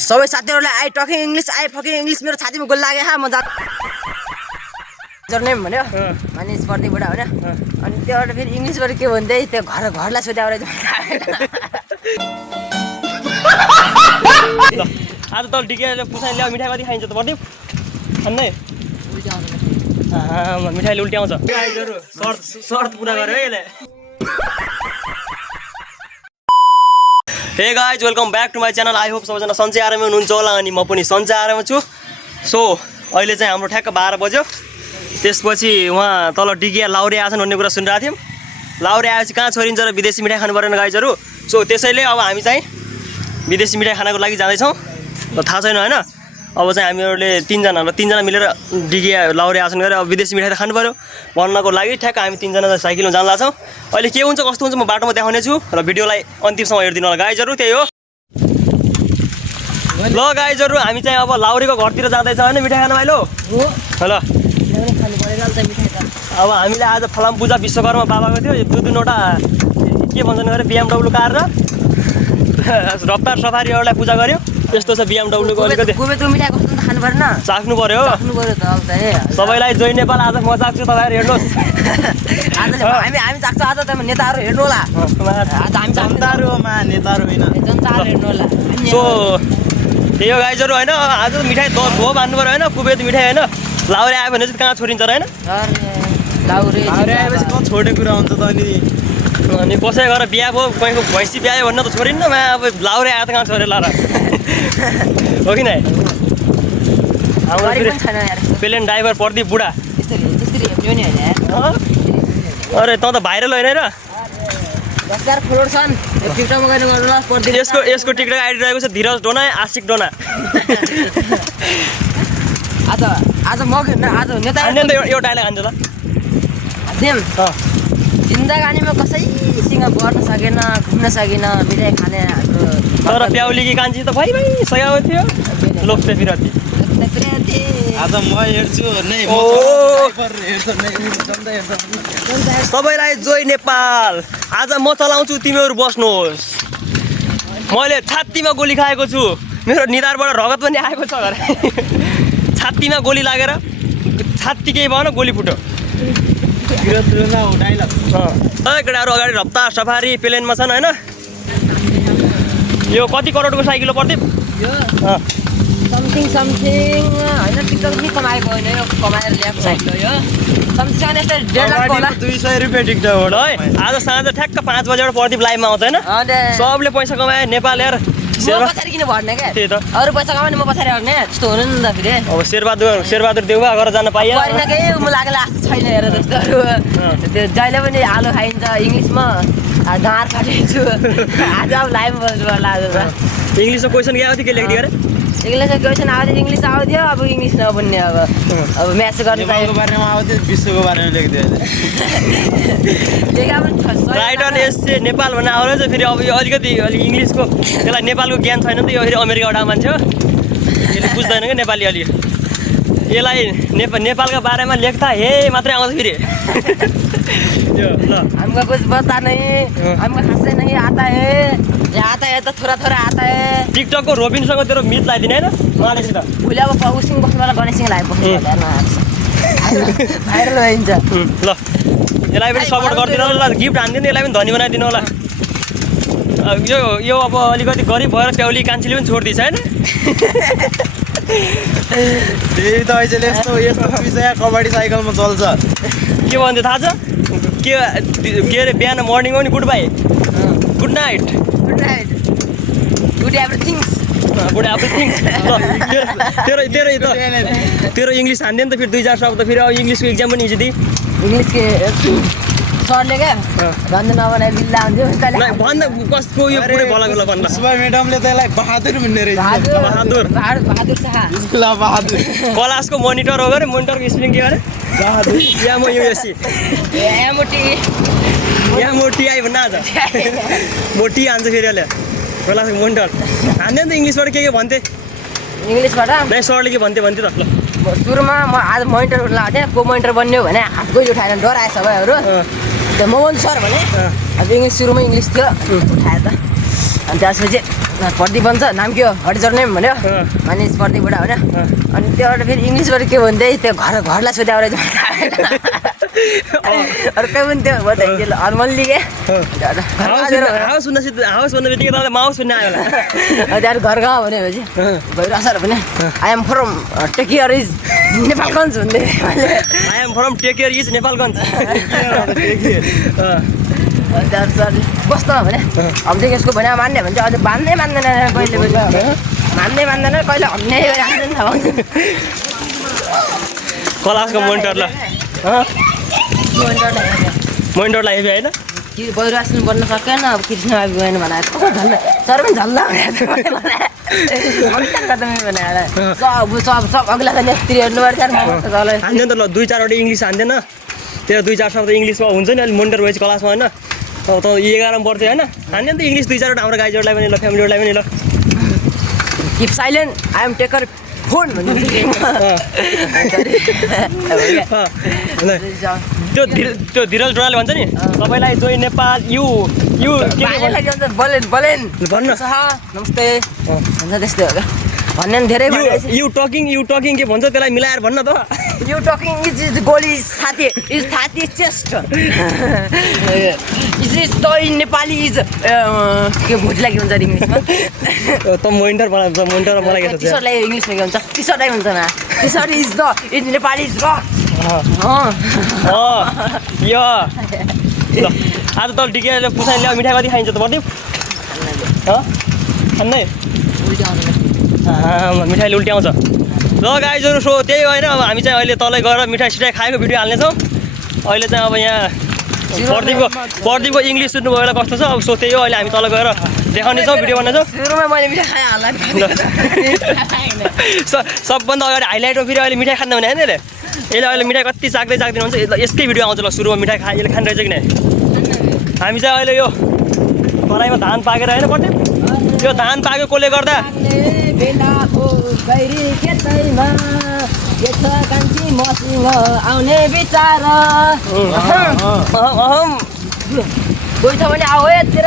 सबै साथीहरुलाई I talking English I fucking English मेरो छातीमा गोल लाग्यो हा म जा जर्नेम भन्यो अनि स्पर्धी बुढा हैन अनि त्योबाट फेरि इंग्लिशबाट के भन्दै त्यो घरलाई सोध्याउ रहेछ आज त डिकेले पुसाइ ल्याउ मिठाई कति खाइन्छ त पर्दै अन्नै मिठाईले उल्टी आउँछ गाइजहरु शर्त पूरा गर्यो है यसले hey guys welcome back to my channel I hope सबैजना सन्चै आरामै हुनुहुन्छ होला अनि म पनि सन्चै आरामै छु सो अहिले चाहिँ हाम्रो ठ्याक्क 12 बज्यो त्यसपछि उहाँ तल डिगिया लाउरे आछन् भन्ने कुरा सुनिरहेको थियौँ लाउरे आएपछि कहाँ छोरिन्छ र विदेशी मिठाई खानु परेन गाइजहरु सो त्यसैले अब हामी चाहिँ विदेशी मिठाई खानको लागि जाँदैछौँ र थाहा छैन हैन अब चाहिँ हामीहरूले तीनजना मिलेर डिगिया लाउरे आसन गरेर अब विदेशी मिठाई त खानु पर्यो भन्नको लागि ठ्याक्क हामी तीनजना साइकलमा जान लाग्छौँ अहिले के हुन्छ कस्तो हुन्छ म बाटोमा देखाउने छु र भिडियोलाई अन्तिमसम्म हेरिदिनु होला गाइजहरु त्यही हो ल गाइजहरु हामी चाहिँ अब लाउरेको घरतिर जाँदैछ हैन मिठाई खान भाइलो ल अब हामीले आज फलाम पूजा विश्वकर्मा बाबाको थियो दुईवटा के भन्छन् गरे BMW कार र रफ्तार सफारीहरुलाई पूजा गर्यो त्यस्तो छ BMW को अलिकति गोबेको मिठाई कस्तो त खानु पर्न चाख्नु पर्यो त अब त हे सबैलाई जय नेपाल आज म चाख्छु तपाईहरु हेर्नुस् आज हामी चाख्छौँ आज त नेताहरु हेर्नु होला आज हामी जनताहरुमा नेताहरु हैन जनताहरु हेर्नु होला सो त्यही हो गाइजहरु हैन आज मिठाई 10 भो भन्नु पर्यो हैन कुबेत मिठाई हैन लाउरे आयो भने चाहिँ कहाँ छोडिन्छ र हैन लाउरे आएपछि कहाँ छोड्ने कुरा हुन्छ त अनि कसै गरेर बिहा भयो कहीँको भैँसी बिहायो भन्न त छोडिन्न मा अब लाउरे आयो त कहाँ छोडेर लाएर हो कि नै प्लेन ड्राइभर प्रदीप बुढा अरे त भाइरल होइन र यसको टिकटक आइडी रहेको छ धीरज डोना आशिक डोना आज नेता यो डायलग हान्छ त जिन्दगानीमा कसैसँग बढ्न सकेन घुम्न सकेन मिठाई खाने हाम्रो तर प्याउलीकी कान्छी त भाइ सयाउ थियो लोकसे विरोधी आज म हेर्छु नै सबैलाई जोय नेपाल आज म चलाउँछु तिमीहरू बस्नुहोस् मैले छातीमा गोली खाएको छु मेरो निधारबाट रगत पनि आएको छ घर छातीमा गोली लागेर छाती केही भएन गोली फुट्यो केटाहरू अगाडि रफ्तार सफारी प्लेनमा छन् होइन यो कति करोडको साइकल हो प्रदीप समथिङ होइन टिकटक पनि कमाएको होइन यो कमाएर ल्याएको साइकल हो यो समथिङ यस्तै 1.5 लाख होला 200 रुपैयाँ टिकटक हो है आज साँझ ठ्याक्क 5 बजेबाट प्रदीप लाइभमा आउँछ होइन सबले पैसा कमाए नेपाल यार पछाडि किन भर्ने क्या त्यही त अरू पैसा कमाउने म पछाडि हट्ने त्यस्तो हुनु नि त फेरि अब शेरबहादुर देउवा गरेर जान पाइयो गरिन केही लागेर आस्तो छैन हेर त्यस्तोहरू त्यो जहिले पनि आलु खाइन्छ इङ्ग्लिसमा गाँड काटिन्छु आज अब लाइभ बस्नु पर्ला आज त इङ्ग्लिसमा क्वेसन के आउँथ्यो के लेख्दै अरे इङ्ग्लिसमा क्वेसन आउँथ्यो इङ्ग्लिस आउँथ्यो अब इङ्ग्लिस नबन्ने अब म्याथ गर्नु नेपालको बारेमा आउँथ्यो विश्वको बारेमा लेख्दियो राइट एससे नेपाल भन्ने आउँछ फेरि अब यो अलिकति इङ्ग्लिसको त्यसलाई नेपालको ज्ञान छैन नि त यो फेरि अमेरिकाबाट मान्छे हो यसले बुझ्दैन क्या नेपाली अलि यसलाई नेपालको बारेमा लेख्दा हे मात्रै आउँछ फेरि हमको कुछ पता नहीं हमको खासै नहीं आता है तो थोड़ा आता है टिकटकको रोबिनसँग तेरो मित लगाइदिने हैन उहाँलेसित भोलि अब उसिङ बस्नुबाट गणेशसिंह लाइभ बस्नु भाइरल भइन्छ ल यसलाई पनि सपोर्ट गरिदिनु होला गिफ्ट हानिदिनु यसलाई पनि धनी बनाइदिनु होला यो अब अलिकति गरिब भएर प्याउली कान्छीले पनि छोडिदिन्छ हैन त्यही त अहिले यस्तो विषय कबड्डी साइकलमा चल्छ के भन्थ्यो थाहा छ के अरे बिहान मर्निङ हो नि good by good night good everything तेरो इङ्ग्लिस हान्दियो नि त फेरि 2-4 शब्द फेरि अब इङ्ग्लिसको इक्जाम पनि हिजो दिए इङ्ग्लिसको सरले क्या भन्दा नबनाइ बिल्ला हुन्थ्यो भन्दा कसको यो पुरै भलागुला भन्दा सुबा म्याडमले त्यसलाई बहादुर भन्ने रहेछ बहादुर शाह ल बहादुर क्लासको मोनिटर हो गरे मोनिटरको स्पेलिङ के गरे बहादुर MOUSC MOTI भन्न आज मोटी हान्छ फेरि अहिले क्लासको मोनिटर हान्दैन त इङ्ग्लिसबाट के भन्थे इङ्ग्लिसबाट नै सरले के भन्थे त ल सुरुमा म आज मोनिटर लगाएको थिएँ को मोनिटर बन्यो भने हातको उठाएर डराए सबैहरू त्यो मोहन सर भने अब इङ्ग्लिस सुरुमा इङ्ग्लिस थियो उठायो त अनि त्यसपछि प्रदीप भन्छ नाम के हो हरिजर नेम भन्यो मानिस प्रदीप बुढा होइन अनि त्योबाट फेरि इङ्ग्लिसबाट के भन्दै त्यो घरलाई सोध्या रहेछ अर्कै पनि त्यो भयो त हर्मल्ली के हाउस भन्ने बित्तिकै तपाईँलाई माउस भन्ने आयो होला त्यहाँबाट घर गयो भनेपछि भइरहेछ र भने I am from take care is Nepalgunj भन्दै I am from take care is Nepalgunj sir बस्न भने अबदेखि यसको भने मान्ने भने चाहिँ अझ बान्दै मान्दैन कहिले मान्दै मान्दैन कहिले हम्ने क्लासको मोनिटरलाई मोनिटरलाई हेभी होइन कि बहिरो आस्नु बन्न सकेन अब कृष्ण बाबु गएन भनेको झल्ला सर पनि झल्ला सब अघिल्ला नेक्स्टतिर हेर्नु पर्छ हान्दैन त ल 2-4वटा इङ्ग्लिस हान्दैन त्यो 2-4 शब्द इङ्ग्लिसमा हुन्छ नि अहिले मोनिटर भएपछि क्लासमा होइन त 11मा पढ्थ्यो होइन हान्दैन त इङ्ग्लिस 2-4वटा हाम्रो गाइजहरूलाई पनि ल फ्यामिलीहरूलाई पनि ल keep silent I am taker phone भन्नु त्यो धीरज डोराले भन्छ नि तपाईँलाई जोइ नेपाल यु बोलेन भन्नु नमस्ते भन्छ त्यस्तै हो क्या भन्ने धेरै यु टकिङ के भन्छ त्यसलाई मिलाएर भन्न त यु टकिङ इज गोली छाती इज छाती chest is the Nepali is के भुटलाई के भन्छ इङ्ग्लिसमा त मोनिटर बनाउँछ मोनिटर मलाई के छ टिसर्टलाई इङ्ग्लिसमा के भन्छ टिसर्टै भन्छ न t shirt is the is Nepali is rock यो ल आज त डिकेले पुसाइ ल्याऊ मिठाई कति खाइन्छ त प्रदीप खान्दै मिठाईले उल्टी आउँछ ल गाइजहरू सो त्यही होइन अब हामी चाहिँ अहिले तलै गएर मिठाई सिठाई खाएको भिडियो हाल्नेछौँ अहिले चाहिँ अब यहाँ प्रदीपको इङ्ग्लिस सुन्नुभयो बेला कस्तो छ अब सो त्यही हो अहिले हामी तल गएर देखाउनेछौँ भिडियो बनाउँछौँ सुरुमा मैले मिठाई खाइहाल्ला सबभन्दा अगाडि हाइलाइट हो फेरि अहिले मिठाई खाँदा भने होइन यसले अहिले मिठाई कति चाख्दै हुन्छ यसकै भिडियो आउँछ ल सुरुमा मिठाई यसले खाने रहेछ कि नै हामी चाहिँ अहिले यो कराईमा धान पाकेर होइन प्रदीप यो धान पाकेकोले गर्दा आउने विचार कोही छ भने आऊ यतिर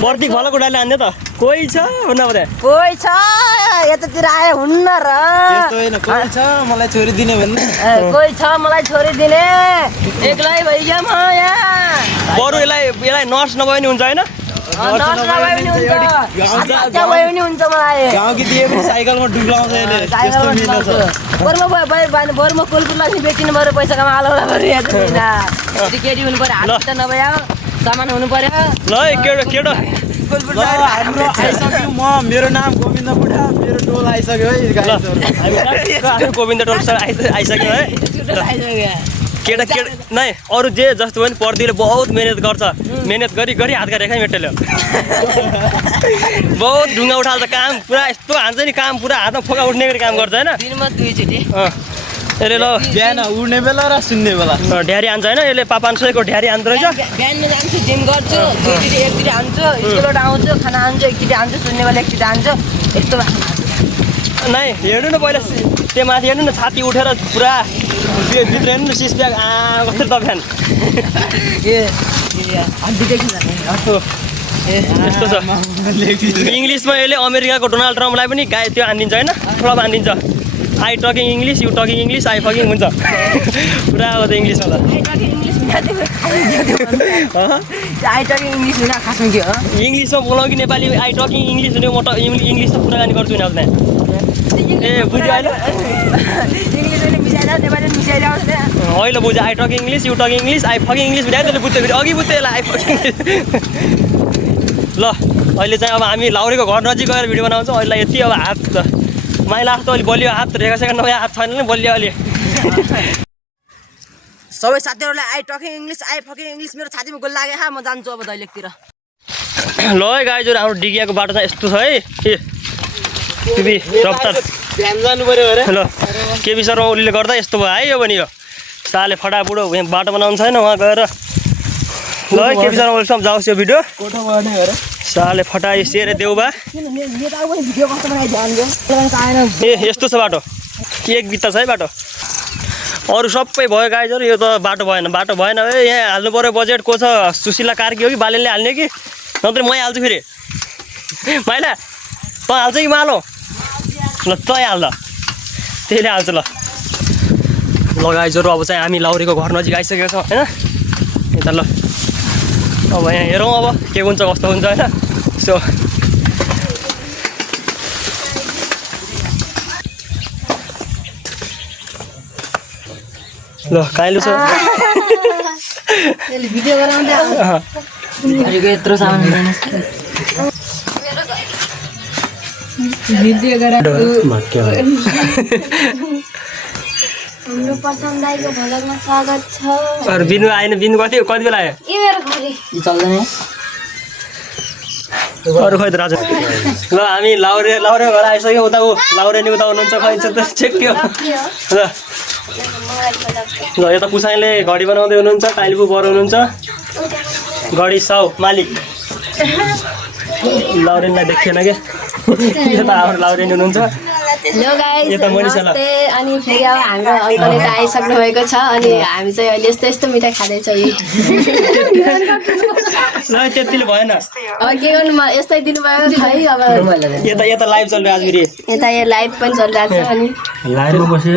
प्रदीप भलको डाली हान्ने त कोही छ भन्नु पर्यो कोही छ यतातिर आयो हुन्न र कोही छ मलाई छोरी दिने भन्ने कोही छ मलाई छोरी दिने एक्लै भइगयो म यहाँ बरु यसलाई नर्स नभए नि हुन्छ होइन नर्स नभए पनि हुन्छ आत्महत्या भए पनि हुन्छ मलाई गाउँकी दिए पनि साइकलमा डुब्लाउँछ यसले त्यस्तो मिल्छ बरुमा कुलकुल्ला बेचिनु पऱ्यो पैसा कमालो केटी हुनु पऱ्यो हात त नभए सामान हुनु पऱ्यो ल केटो हाम्रो आइसक्यो मेरो नाम गोविन्द बुढा मेरो टोल आइसक्यो है गोविन्द टोल सर आइसक्यो है केटा नै अरू जे जस्तो पनि प्रदीपले बहुत मेहनत गर्छ मेहनत गरी हातका रेखा मेटेल्यो बहुत ढुङ्गा उठाल्छ काम पुरा यस्तो हान्छ नि काम पुरा हातमा फोका उठ्ने गरी काम गर्छ होइन दिनमा 2 चोटि यसले ल बिहान उड्ने बेला र सुन्ने बेला ढ्यारी हान्छ होइन यसले पापान्सोको ढ्यारी हान्छ रहेछ बिहान जान्छु जिम गर्छु 2 चोटि एकचोटि हान्छु स्कुलबाट आउँछु खाना हान्छु एकचोटि हान्छु सुन्ने बेला एकचोटि हान्छु यस्तो नै हेर्नु न पहिला त्यो माथि हेर्नु न छाती उठेर पुरा त्यो भित्र हेर्नु न सिस ब्याग कस्तो दफ्यान यस्तो छ इङ्ग्लिसमा यसले अमेरिकाको डोनाल्ड ट्रम्पलाई पनि त्यो हानिदिन्छ होइन क्लब हानिदिन्छ I talking English you talking English I fucking हुन्छ पुरा अब त इङ्ग्लिसमा त इङ्ग्लिसमा बोलाउँ कि नेपाली आई टकिङ इङ्ग्लिस हुने म त इङ्ग्लिसमा कुराकानी गर्छु नि अब त्यहाँ ए बुझ्यो अहिले अहिले बुझ्यो I talking English you talking English I fucking English भने त्यसले बुझ्यो फेरि अघि बुझ्यो यसलाई आई फकिङ ल अहिले चाहिँ अब हामी लाउरेको घर नजिक गएर भिडियो बनाउँछौँ अहिले यति अब हात माइला जस्तो अहिले बलियो हात रेखा नयाँ हात छैन नि बलियो अहिले सबै साथीहरूलाई I talking English I fucking English मेरो छातीमा गोल लाग्यो म जान्छु अब दैलेखतिर ल है गाइजहरू हाम्रो डिगियाको बाटो चाहिँ यस्तो छ है ए केबी रफ्तार ध्यान जानु पर्यो अरे ल केबी शर्मा ओलीले गर्दा यस्तो भयो है यो पनि यो साले फटाफुडो बाटो बनाउनु छैन उहाँ गएर ल है केबी शर्मा ओलीसम्म जाओस् यो भिडियो साले फटाई सेरे देउबा ए यस्तो छ बाटो एक बित्ता छ है बाटो अरू सबै भयो गाइजहरू यो त बाटो भएन है यहाँ हाल्नु पऱ्यो बजेट को छ सुशीला कार्की हो कि बालेनले हाल्ने कि नत्र मै हाल्छु फेरि माइला तँ हाल्छ कि मालो ल तँ हाल ल त्यसले हाल्छ ल गाइजहरू अब चाहिँ हामी लाउरेको घर नजिक आइसकेको छौँ होइन यता ल अब यहाँ हेरौँ अब के हुन्छ कस्तो हुन्छ होइन सो ल काइलो छ भिडियो गराउँदै यत्रो सामान भिडियो गराएको हाम्रो प्रशान्त दाइको भ्लगमा स्वागत छ। अरू बिनु आएन बिनु कति बेला आयो ए मेरो घरी चल्दैन अरू खै त राजा ल हामी लाउरे घर आइसक्यो उता ऊ लाउरे नि उता हुनुहुन्छ खै त चेक त्यो ल ल यता पुसाइले घडी बनाउँदै हुनुहुन्छ कालिपु बर हुनुहुन्छ घडी साउ मालिक लाउरेनलाई देखिएन क्या यता हाम्रो लाउरेन हुनुहुन्छ हेलो गाइस यता मनिषा ल नमस्ते। अनि फेरि अब हाम्रो अङ्कल यता आइसक्नु भएको छ अनि हामी चाहिँ अहिले यस्तो यस्तो मिठाई खाँदैछौँ। ल त्यतिले भएन अब के गर्नु यस्तै दिनुभयो खै अब यता लाइभ चल्यो आज फेरि यता यो लाइभ पनि चलिरहेको छ अनि लाइभमा बसेर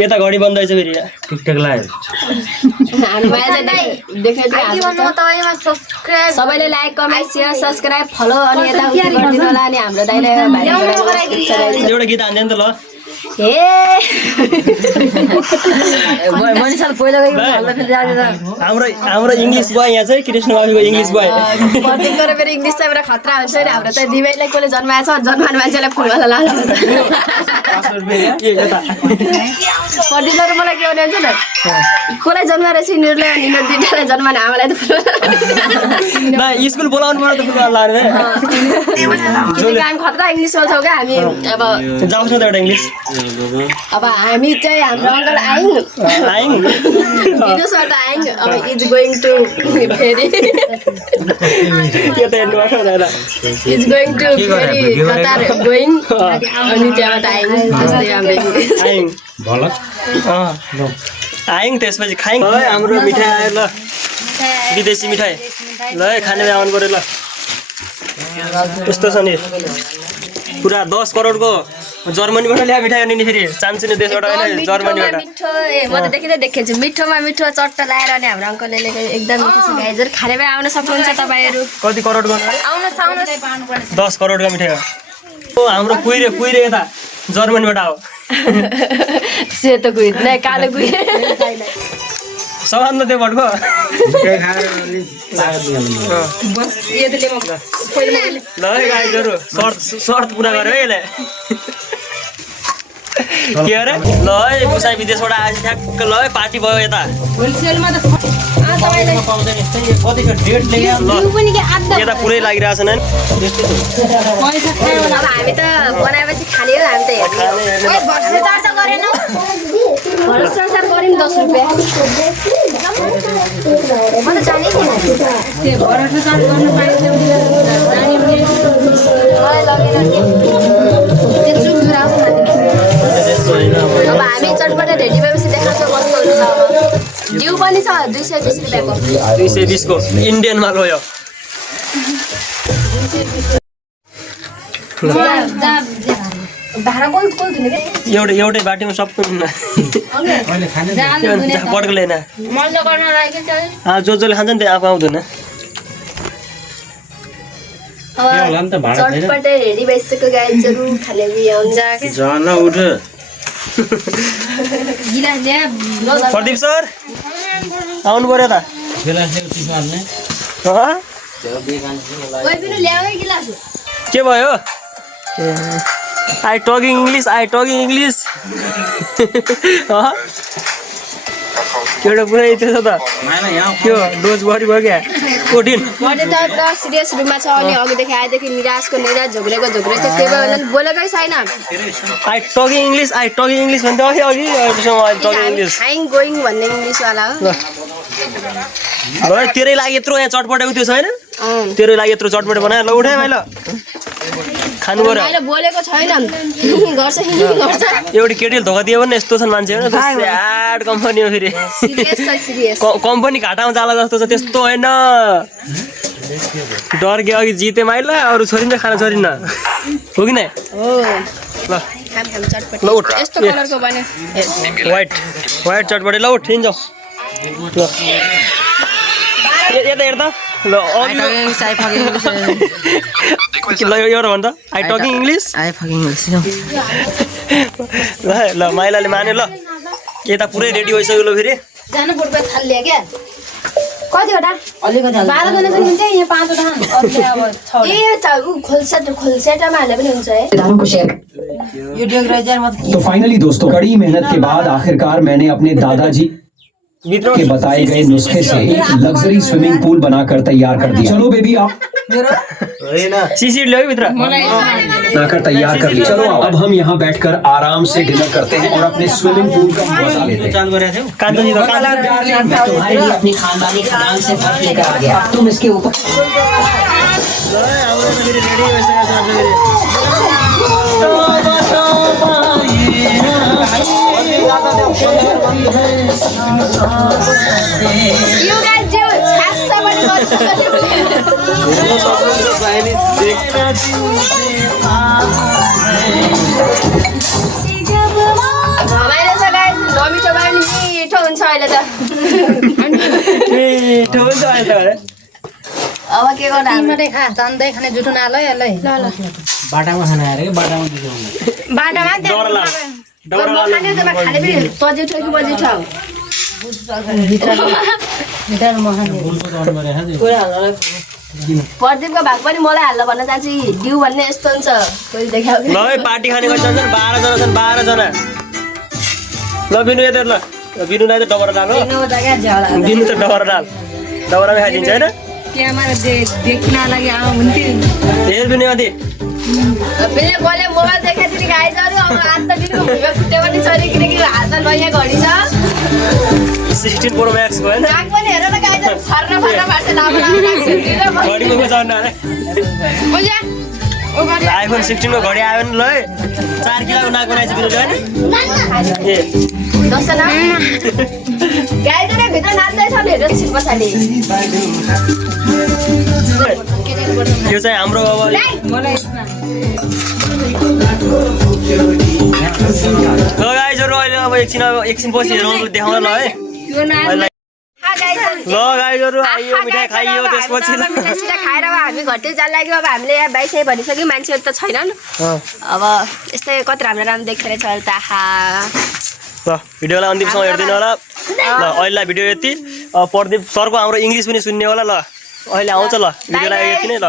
यता घडी बन्दैछ फेरि टिकटक लाइभ हाम्रो माया चाहिँ देख्ने सबैले like comment share subscribe follow अनि यता गरिदिनु होला अनि हाम्रो दाइले एउटा गीत हान्दैन त ल हे मनिषाले पहिला हाम्रो इङ्ग्लिस बोय यहाँ चाहिँ कृष्ण बाबुको इङ्ग्लिस बोय प्रत्येक गरेर फेरि इङ्ग्लिस चाहिँ एउटा खतरा हुन्छ नि हाम्रो चाहिँ दिवाईलाई कसले जन्माएछ जन्माउने मान्छेलाई फुलवाला लाल प्रत्येक गरेर मलाई के भने हुन्छ न कसलाई जन्माएर चाहिँ यिनीहरूले अनि यिनीहरू दुइटालाई जन्माउने आमालाई त फुलवाला स्कुल बोलाउनु मलाई त फुटबल लाने हामी खतरा इङ्ग्लिस बोल्छौँ क्या हामी अब जाओस् न त एउटा इङ्ग्लिस अब हामी चाहिँ हाम्रो अङ्कल आइङ विदेशबाट आइङ अब इज गोइङ टु फेरि यता हेर्नु भएको हुँदैन इज गोइङ टु फेरि कतार गोइङ अनि त्यहाँबाट आइङ त्यस्तै हाम्रो इङ्ग्लिस आइङ आइङ त्यसपछि खाइङ है हाम्रो मिठाई आयो ल विदेशी मिठाई ल है खाने आउनु पऱ्यो ल यस्तो छ नि पुरा 10 करोडको जर्मनीबाट ल्याए मिठाई अनि फेरि चान्सिने देशबाट होइन जर्मनीबाट मिठो म त देखेको छु मिठोमा मिठो चट्टा लाएर अनि हाम्रो अङ्कलले ल्याएको एकदम मिठो छ गाइजहरू खाने भए आउन सक्नुहुन्छ तपाईँहरू कति करोडको आउनुहोस् 10 करोडको मिठाई हो ओ हाम्रो कुहिरे यता जर्मनीबाट आयो सेतो गुइँ नै कालो गुइँ समान त त्यो भटको ल है गाइजहरू शर्त पुरा गर्यो है यसले के अरे ल है पुसाई विदेशबाट आएछ ठ्याक्क ल है पार्टी भयो यता कतिको डेट यता पुरै लागिरहेछ नि अब हामी त बनाएपछि खाने हो हामी त भ्रष्टाचार गऱ्यौँ 10 रुपियाँ म त जाने अब हामी चटपट रेडी भएपछि देखाउँछौँ कस्तो हुन्छ ड्यू पनि छ 220 रुपियाँको 220 को इन्डियनमा लो एउटै बाटीमा सबै पड्को लिएन जसले खान्छ नि त्यो आफू आउँदैन चटपटे रेडी भइसक्यो गाइजहरू खाने हुन्छ प्रदीप सर आउनु पर्यो त के भयो आई टकिङ इङ्ग्लिस एउटा पुरै त्यो छ त त्यो डोज बढी भयो क्या प्रोटिन त सिरियस रुममा छ अनि अघिदेखि आएदेखि निराश झोक्रेको छ त्यही भएर बोलेकै छैन आई टकिङ इङ्ग्लिस भन्थ्यो अघि टकिङ इङ्ग्लिस आइङ गोइङ भन्ने इङ्ग्लिसवाला हो ल तेरै लागि यत्रो यहाँ चटपटे उयो छैन तेरो लागि यत्रो चटपटे बनायो ल उठाए भाइ ल खानु पर्यो अहिले बोलेको छैन गर्छ एउटी केटीले धोका दियो भने यस्तो छन् मान्छे होइन स्याड कम्पनी हो फेरि सिरियस कम्पनी घाटामा जाला जस्तो छ त्यस्तो होइन डर के अघि जिते माइला अरू छोडिन्छ खाना छोडिन्न हो कि नै हो ल खाम चटपटी ल उठ यस्तो कलरको बन्यो व्हाइट चटपटी ल उठ हिँड जाऊ ल यता हेर्दा ल ल एउटा भन्छ आई टकिङ इङ्ग्लिस ल माइलाले मान्यो ल यता पुरै रेडी भइसक्यो ल फेरि जानु बुढ्बा थाल्यो क्या कतिवटा 12 जना चाहिँ हुन्छ यहाँ 5 वटा अरूले अब 6 ए खोलसेटमा हाले पनि हुन्छ है तो फाइनली दोस्तों कड़ी मेहनत के बाद आखिरकार मैंने अपने दादाजी के बताए गए नुस्खे से एक लग्जरी स्विमिंग पूल बनाकर तैयार कर दिया। चलो बेबी आप सिसी ल्याउ भित्र बनाकर तैयार कर लिया। चलो अब हम यहाँ बैठकर आराम से डिनर करते हैं और अपने स्विमिंग पूल का मजा लेते हैं। कान्ताजी मैं तुम्हारे लिए अपनी खानदानी खदान से फर्क लेकर आ गया तुम इसके ऊपर You guys do छास्सा पनि गर्छ रमाइलो छ गाइस नमिठो पनि मिठो हुन्छ अहिले त मिठो हुन्छ अहिले त अब के गर्नु मात्रै खा चन्दै खाने जुठो नाल है ल बाटामा खाना आएर के बाटामा दिन्छ बाटामा डरला म खाने त खाने पनि पजेठो कि बजेठो प्रदीपको भाग पनि मलाई हाल्न भन्न चाहन्छु डिउ भन्ने यस्तो हुन्छ कोही देखाउ ल है पार्टी खाने गर्छ 12 जना छन् 12 जना ल बिनु यता ल बिनु नाइ त डबरा डाल हो बिनु त डबरा डाल डबरामै खाइदिन्छ हैन क्यामेरा देखिन लागि आउ हुन्थ्यो हेर बिनु अति फेरि कसले मोबाइल देखाइदिने गाइजहरू अब हात त बिनुको भुइँमा फुट्यो भने छोरी किनकि हातमा नयाँ घडी छ 16 प्रो म्याक्स को हैन नाक पनि हेर न गाइजहरू फर्न पार्छ लामो घडीको बजाउन आले आइफोन 16 को घडी आयो नि ल 4 किलोको नाक बनाइछ बिनुले हैन ए दसजना गाइजहरू भित्र नाच्दैछ नि हेर छिट पछाडि यो चाहिँ हाम्रो अब ल गाइजहरु अहिले अब एकछिन पछि हेरौँ देखाउन ल है ल गाइजहरु आइयो मिठाई खाइयो त्यसपछि ल खाएर अब हामी घरतिर जान लाग्यो अब हामीले यहाँ बाइसै भनिसक्यो मान्छेहरू त छैनन् अब यस्तै कति राम्रो राम्रो देखेर छ अहिले त आहा ल भिडियोलाई अन्तिमसम्म हेर्दिनु होला ल अहिलेलाई भिडियो यति प्रदीप सरको हाम्रो इङ्ग्लिस पनि सुन्ने होला ल अहिले आउँछ ल भिडियोलाई यति नै ल